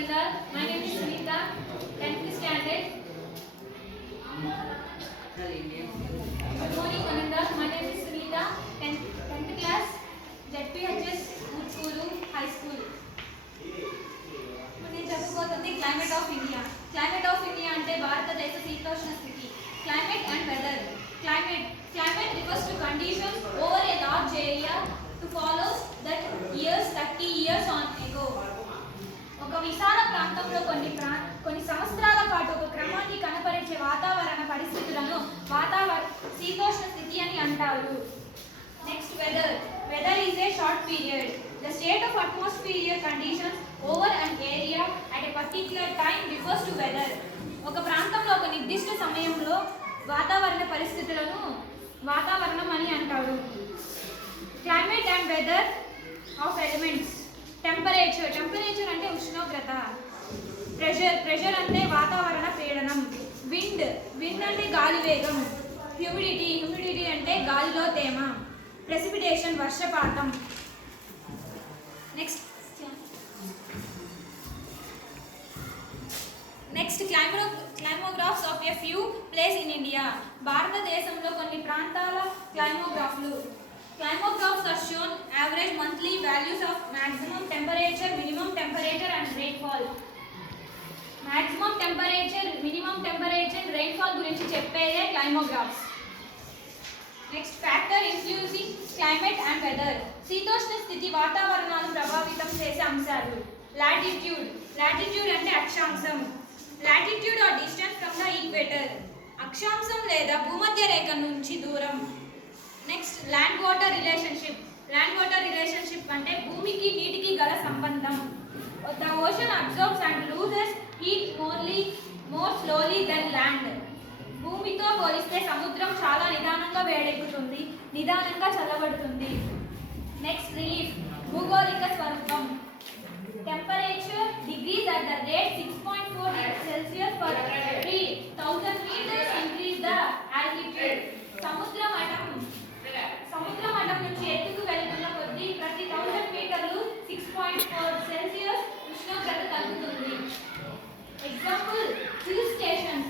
Ananda. My name is Sunitha, 10th standard. Good morning Ananda. My name is Sunitha, 10th class, Zphs Utukuru High School. నేను చెప్పుకోతుంది climate of India. Climate of India అంటే భారతదేశ శీతోష్ణ స్థితి. Climate and weather. Climate refers to conditions over a large area to follow that years 30 years on ago. ఒక విశాల ప్రాంతంలో కొన్ని సంవత్సరాల పాటు ఒక క్రమాన్ని కనపరిచే వాతావరణ పరిస్థితులను శీతోష్ణ స్థితి అని అంటారు. Next weather is a short period. The state of atmospheric conditions over an area at a particular time refers to weather. ఒక ప్రాంతంలో ఒక నిర్దిష్ట సమయంలో వాతావరణ పరిస్థితులను వాతావరణం అని అంటారు. Climate and weather of elements. Temperature అంటే ఉష్ణోగ్రత. ప్రెషర్ అంటే వాతావరణ పీడనం. విండ్ అంటే గాలి వేగం. హ్యూమిడిటీ అంటే గాలిలో తేమ. ప్రెసిపిటేషన్ వర్షపాతం. Next climographs of a few place in India. భారతదేశంలో కొన్ని ప్రాంతాల క్లైమోగ్రాఫ్లు. Climographs are shown average monthly values of maximum temperature, minimum temperature and rainfall. Maximum temperature, minimum temperature, rainfall గురించి చెప్పేదే climographs. Next factor influencing climate and weather. శీతోష్ణ స్థితి వాతావరణాలను ప్రభావితం చేసే అంశాలు. లాటిట్యూడ్ అంటే అక్షాంశం. Latitude are distance from the equator. అక్షాంశం లేదా భూమధ్య రేఖ నుంచి దూరం. నెక్స్ట్ ల్యాండ్ వాటర్ రిలేషన్షిప్ అంటే భూమికి నీటికి గల సంబంధం. The ocean absorbs and loses heat more slowly than land. భూమితో పోలిస్తే సముద్రం చాలా నిదానంగా వేడెక్కుతుంది, నిదానంగా చల్లబడుతుంది. నెక్స్ట్ రిలీఫ్ భూగోళిక స్వరూపం. Temperature degrees at the rate 6.4 Celsius per 3000 meters increase the altitude. సముద్ర మట్టం నుంచి ఎత్తుకు వెళ్తున్న కొద్దీ ప్రతి 1000 మీటర్లు 6.4 సెల్సియస్ ఉష్ణోగ్రత తగ్గుతుంది. Example hill stations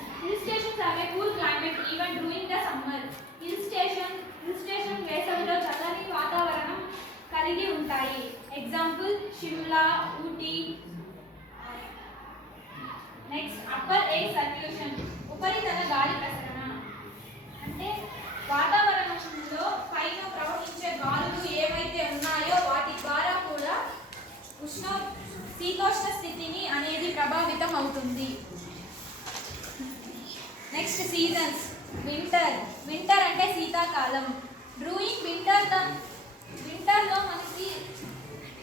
have a cool climate even during the summer. Hill station వేసవిలో చల్లని వాతావరణం కలిగి ఉంటాయి. ఎగ్జాంపుల్ Shimla, Ooty. Next upper air circulation. ఉపరితల గాలి ప్రసరణ అంటే వాతావరణంలో పైన ప్రవహించే గాలులు ఏవైతే ఉన్నాయో వాటి ద్వారా కూడా శీతోష్ణ స్థితిని అనేది ప్రభావితం అవుతుంది. Next seasons. వింటర్ అంటే శీతాకాలం. డ్యూరింగ్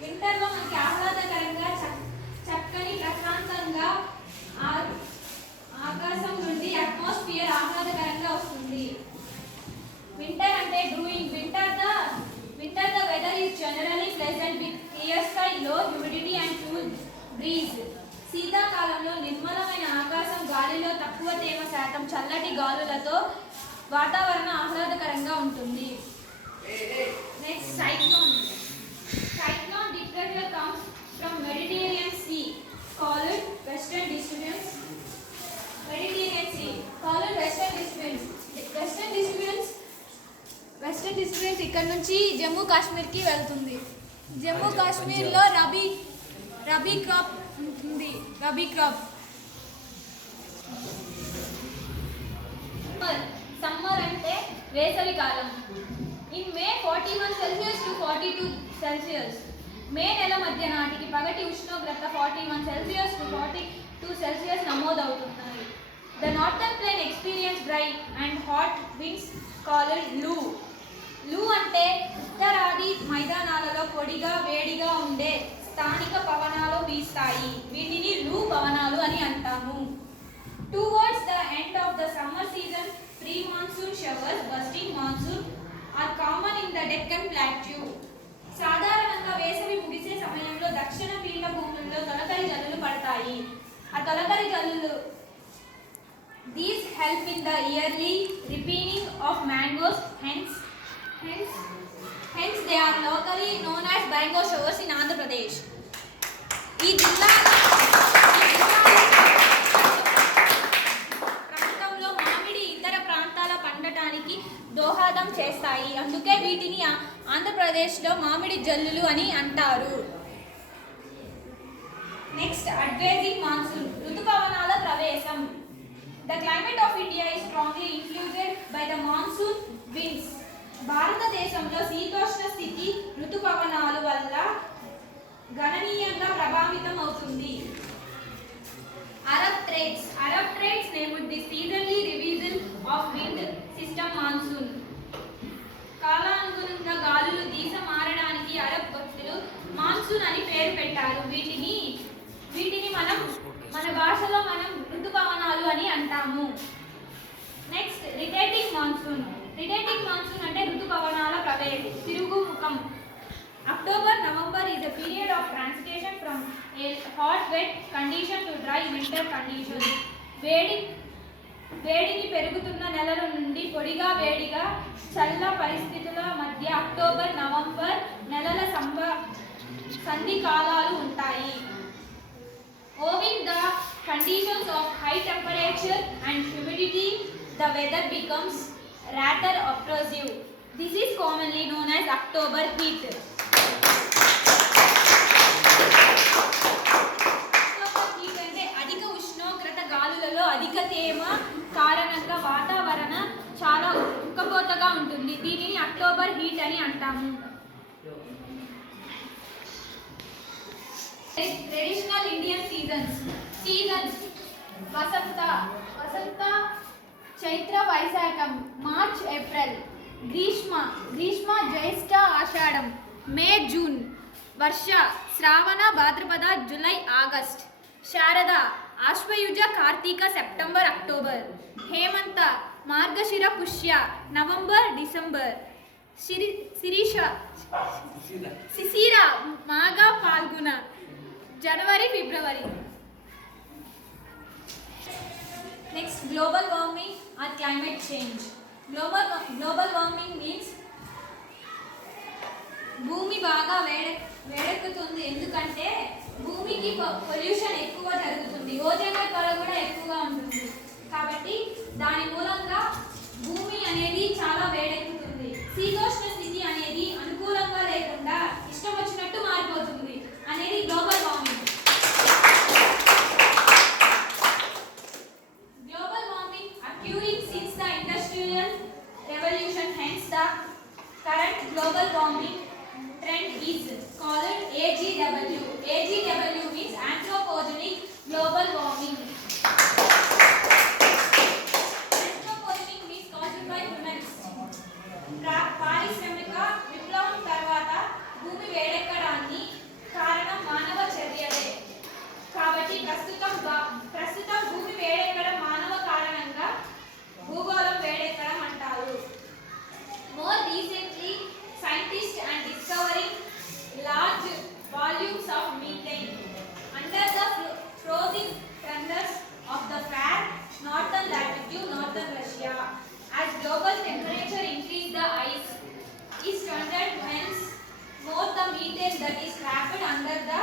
వింటర్లో మనకి ఆహ్లాదకరంగా చక్కని ప్రశాంతంగా ఆకాశం నుండి అట్మాస్ఫియర్ ఆహ్లాదకరంగా వస్తుంది. Winter అంటే during winter the weather is generally pleasant with clear sky, low humidity and cool breeze. శీతాకాలంలో నిర్మలమైన ఆకాశం, గాలిలో తక్కువ తేమ శాతం, చల్లటి గాలులతో వాతావరణం ఆహ్లాదకరంగా ఉంటుంది. Next cyclone deep pressure comes from Mediterranean Sea called western disturbance. Western disturbance ఇక్కడ నుంచి జమ్మూ కాశ్మీర్కి వెళ్తుంది. జమ్మూ కాశ్మీర్లో రబీ క్రాప్ ఉంటుంది. సమ్మర్ అంటే వేసవి కాలం. In May 41 Celsius to 42 Celsius. May నెల మధ్య నాటికి పగటి ఉష్ణోగ్రత 41 Celsius to 42 Celsius నమోదవుతున్నాయి. The northern plain experience dry and hot winds called లూ అంటే ఉత్తరాది మైదానాలలో పొడిగా వేడిగా ఉండే స్థానిక పవనాలు వీస్తాయి. వీటిని లూ పవనాలు అని అంటాము. Towards the end of the summer season, pre-monsoon showers, bursting monsoon are common in the Deccan Plateau. సాధారణంగా వేసవి ముగిసే సమయంలో దక్షిణ పీఠభూముల్లో తొలకరి జల్లులు పడతాయి. ఆ తొలకరి జల్లులు these help in the yearly ripening of mangoes, hence they are locally known as mango showers in Andhra Pradesh. ఈ జిల్లా జల్లులు అని అంటారు. నెక్స్ట్ అడ్వైజింగ్ మాన్సూన్, ఋతుపవనాల ప్రవేశం. The climate of India is strongly influenced by the monsoon winds. భారతదేశంలో శీతోష్ణ స్థితి ఋతుపవనాల వల్ల గణనీయంగా ప్రభావితం అవుతుంది. Arab trades named the seasonally revival of wind system monsoon. కాలానుగుణంగా గాలులు దిశ మారడానికి అరబ్ భక్తులు మాన్సూన్ అని పేరు పెట్టారు. వీటిని మన భాషలో మనం ఋతుపవనాలు అని అంటాము. నెక్స్ట్ రిటేటింగ్ మాన్సూన్ అంటే ఋతుపవనాల తిరుగుముఖం. October November is a period of transition from a hot wet condition to dry winter conditions. వేడిని పెరుగుతున్న నెలల నుండి పొడిగా వేడిగా చల్ల పరిస్థితుల మధ్య అక్టోబర్ నవంబర్ నెలల సంధి కాలాలు ఉంటాయి. Owing the conditions of high temperature and humidity, the weather becomes rather oppressive. This is commonly known as October heat. అంటే అధిక ఉష్ణోగ్రత, గాలులలో అధిక తేమ కారణంగా వాతావరణ చాలా ఉక్కపోతగా ఉంటుంది. దీనిని అక్టోబర్ హీట్ అని అంటాము. ట్రెడిషనల్ ఇండియన్ సీజన్స్ వసంత చైత్ర వైశాఖం, మార్చ్ ఏప్రిల్. గ్రీష్మ జ్యేష్ఠ ఆషాఢం, మే జూన్. వర్ష శ్రావణ భాద్రపద జూలై ఆగస్ట్. శారద ఆశ్వయుజ కార్తీక సెప్టెంబర్ అక్టోబర్. హేమంత మార్గశిర పుష్య నవంబర్ డిసెంబర్. శిశిర మాఘ ఫాల్గుణ జనవరి ఫిబ్రవరి. Next global warming or climate change. Global warming means భూమి బాగా వేడెక్కుతుంది. ఎందుకంటే భూమికి పొల్యూషన్ ఎక్కువ జరుగుతుంది, ఓజోన్ పొర కూడా ఎక్కువగా ఉంటుంది. కాబట్టి దాని మూలంగా భూమి అనేది చాలా వేడెక్కుతుంది. శీతోష్ణ స్థితి అనేది అనుకూలంగా లేకుండా ఇష్టం వచ్చినట్టు మారిపోతుంది అనేది global warming. Global warming occurring since the industrial revolution, hence the current global warming trend is called AGW. AGW means anthropogenic global warming. Anthropogenic means caused by humans. పారిశ్రామిక విప్లవం తర్వాత భూమి వేడెక్కడానికి కారణం మానవ చర్యలే. కాబట్టి ప్రస్తుతం భూమి వేడెక్కడం మానవ కారణంగా భూగోళం వేడెక్కడం అంటారు. More recently, scientists are discovering large volumes of methane under the frozen tundras of the far northern latitude, northern Russia. As global temperature increase, the ice is turned hence more the methane that is trapped under the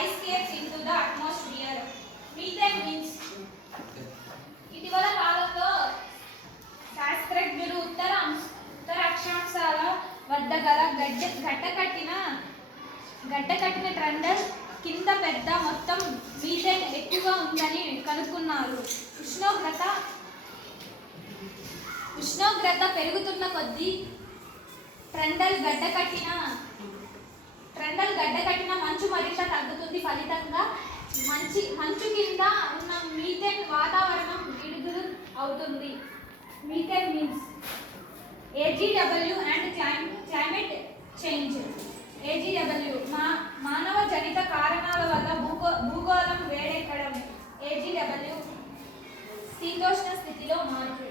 ice caps into the atmosphere. Methane means ఇటీవల కాలంలో శాస్త్రజ్ఞులు ఉత్తర అక్షాంశాల వద్ద గల గడ్డకట్టిన ట్రండర్ కింద పెద్ద మొత్తం మీథేన్ ఎక్కువగా ఉందని కనుక్కున్నారు. ఉష్ణోగ్రత పెరుగుతున్న కొద్దీ ట్రండల్ గడ్డకట్టిన మంచు మరింత తగ్గుతుంది. ఫలితంగా మంచు కింద ఉన్న మీథేన్ వాతావరణం విడుదల అవుతుంది. Methane means AGW and climate change. AGW మానవ జనిత కారణాల వల్ల భూగోళం వేడెక్కడం. AGW శీతోష్ణ స్థితిలో మార్పు.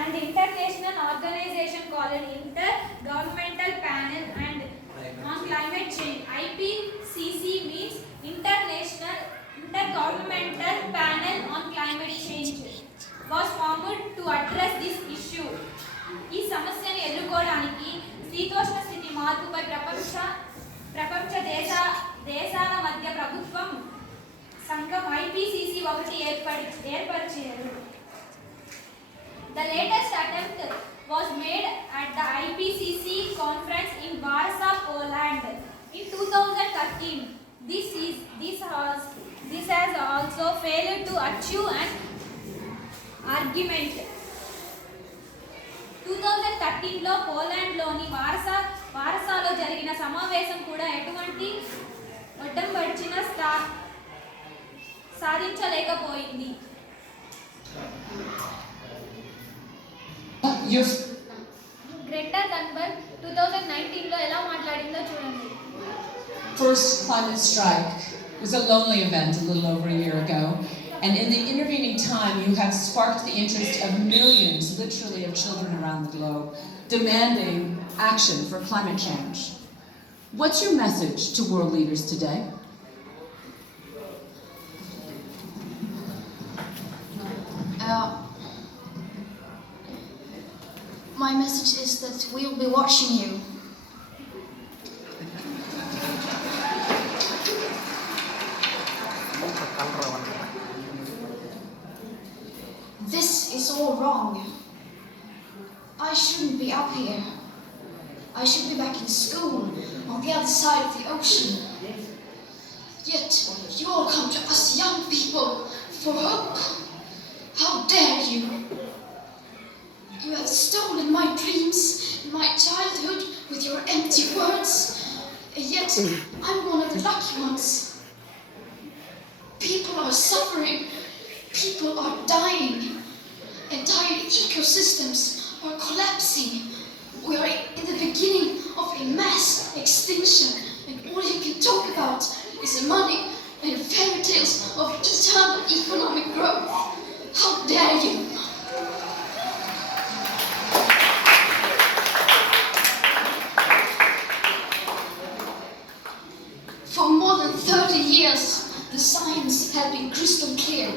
And international organization called Intergovernmental Panel and on Climate Change. IPCC means Intergovernmental Panel on Climate Change was formed to address this issue. ఈ సమస్యను ఎదుర్కోవడానికి శీతోష్ణ స్థితి మార్పుపై ప్రపంచ దేశాల మధ్య ప్రభుత్వం సంఘం IPCC ఒకటి ఏర్పరిచారు. The latest attempt was made at the IPCC conference in Warsaw, Poland in 2013. This has also failed to achieve an argument. 2013లో పోలాండ్లోని వారసాలో జరిగిన సమావేశం కూడా ఎటువంటి ఒడ్డంబడిచిన సాధించలేకపోయింది. గ్రెటా థన్బర్గ్ 2019లో ఎలా మాట్లాడిందో చూడండి. First climate strike was a lonely event a little over a year ago, and in the intervening time you have sparked the interest of millions, literally, of children around the globe demanding action for climate change. What's your message to world leaders today? My message is that we'll be watching you. This is all wrong. I shouldn't be up here. I should be back in school on the other side of the ocean. Yet you all come to us young people for hope. How dare you? You have stolen my dreams and my childhood with your empty words, and yet I'm one of the lucky ones. People are suffering, people are dying, entire ecosystems are collapsing. We are in the beginning of a mass extinction, and all you can talk about is money and fairy tales of eternal economic growth. How dare you? For more than 30 years, the science has been crystal clear.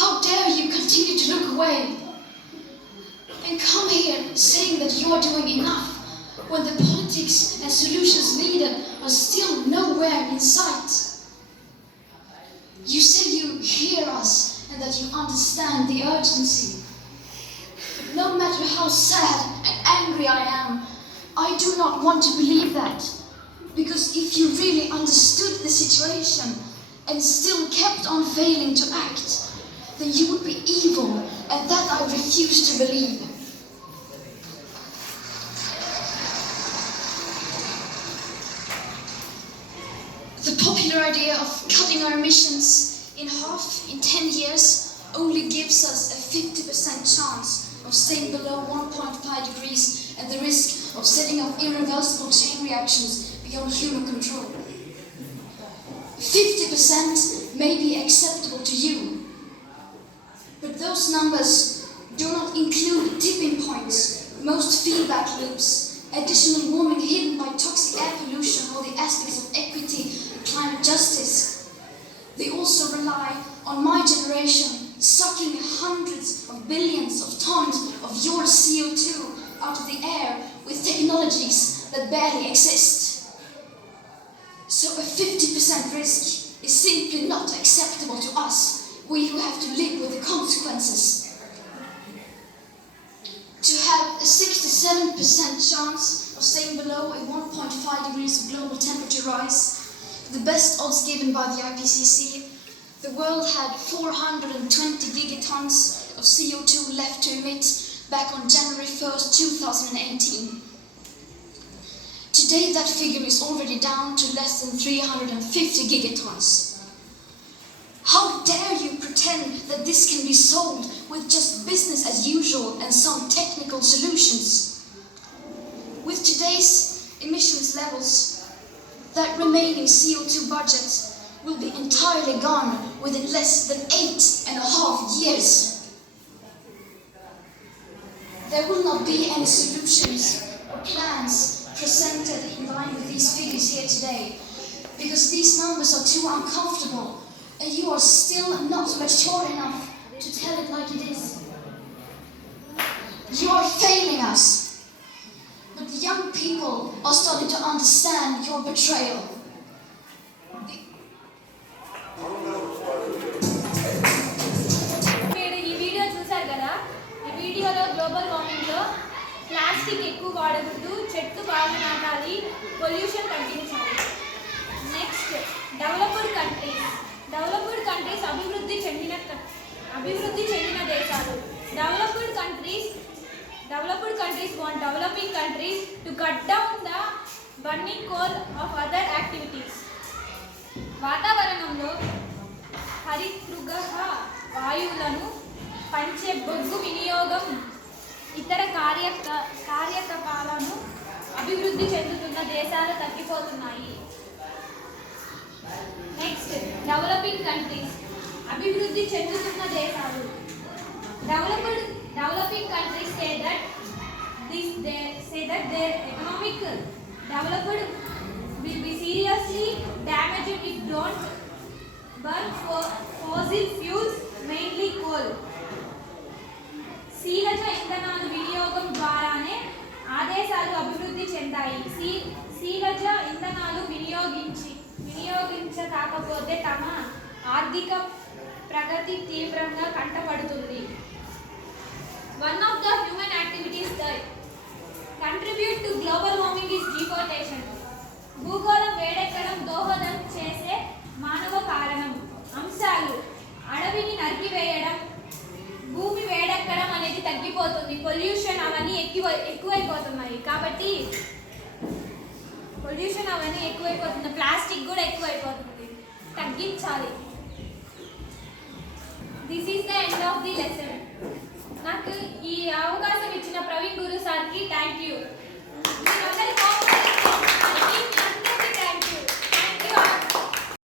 How dare you continue to look away and come here saying that you are doing enough when the politics and solutions needed are still nowhere in sight. You say you hear us and that you understand the urgency. But no matter how sad and angry I am, I do not want to believe that. Because if you really understood the situation and still kept on failing to act, then you would be evil, and that I refuse to believe. The popular idea of cutting our emissions in half in 10 years only gives us a 50% chance of staying below 1.5 degrees and the risk of setting off irreversible chain reactions beyond human control. 50% may be acceptable to you, but those numbers do not include tipping points, most feedback loops, additional warming hidden by toxic air pollution or the aspects of equity and climate justice. They also rely on my generation sucking hundreds of billions of tons of your CO2 out of the air with technologies that barely exist. So a 50% risk is simply not acceptable to us, we who have to live with the consequences. To have a 67% chance of staying below a 1.5 degrees of global temperature rise, the best odds given by the IPCC, the world had 420 gigatons of CO2 left to emit back on January 1st, 2018. Today that figure is already down to less than 350 gigatons. How dare you pretend that this can be solved with just business as usual and some technical solutions? With today's emissions levels, that remaining CO2 budget will be entirely gone within less than 8.5 years. There will not be any solutions or plans presented in line with these figures here today, because these numbers are too uncomfortable and you are still not mature enough to tell it like it is. You are failing us, but the young people are starting to understand your betrayal. మీరు ఈ వీడియో చూశారు కదా, ప్లాస్టిక్ ఎక్కువ వాడకూడదు, చెట్లు బాగా నాటాలి, పొల్యూషన్ తగ్గించాలి. Next developed countries. Developed countries అభివృద్ధి చెందిన దేశాలు. Developed countries want developing countries to cut down the burning coal of other activities. వాతావరణంలో హరితగృహ వాయువులను పంచే బొగ్గు వినియోగం, ఇతర కార్యకలాపాలను అభివృద్ధి చెందుతున్న దేశాలు తగ్గిపోతున్నాయి. నెక్స్ట్ డెవలపింగ్ కంట్రీస్ అభివృద్ధి చెందుతున్న దేశాలు. Developing countries say that their economic development will be seriously damaged if don't burn fossil fuels, mainly coal. సహజ ఇంధనాల వినియోగం ద్వారానే ఆ దేశాలు అభివృద్ధి చెందాయి. సహజ ఇంధనాలు వినియోగించకపోతే తమ ఆర్థిక ప్రగతి తీవ్రంగా కంటపడుతుంది. One of the human activities that contribute to global warming is deforestation. భూగోళం వేడెక్కడం దోహదం చేసే మానవ కారణం అంశాలు: అడవిని నరికివేయడం, భూమి వేడెక్కడం అనేది తగ్గిపోతుంది, పొల్యూషన్ అవన్నీ ఎక్కువైపోతున్నాయి. కాబట్టి పొల్యూషన్ అవన్నీ ఎక్కువైపోతుంది, ప్లాస్టిక్ కూడా ఎక్కువైపోతుంది, తగ్గించాలి. This is the end of the lesson. నాకు ఈ అవకాశం ఇచ్చిన ప్రవీణ్ గురు సార్కి థ్యాంక్ యూ.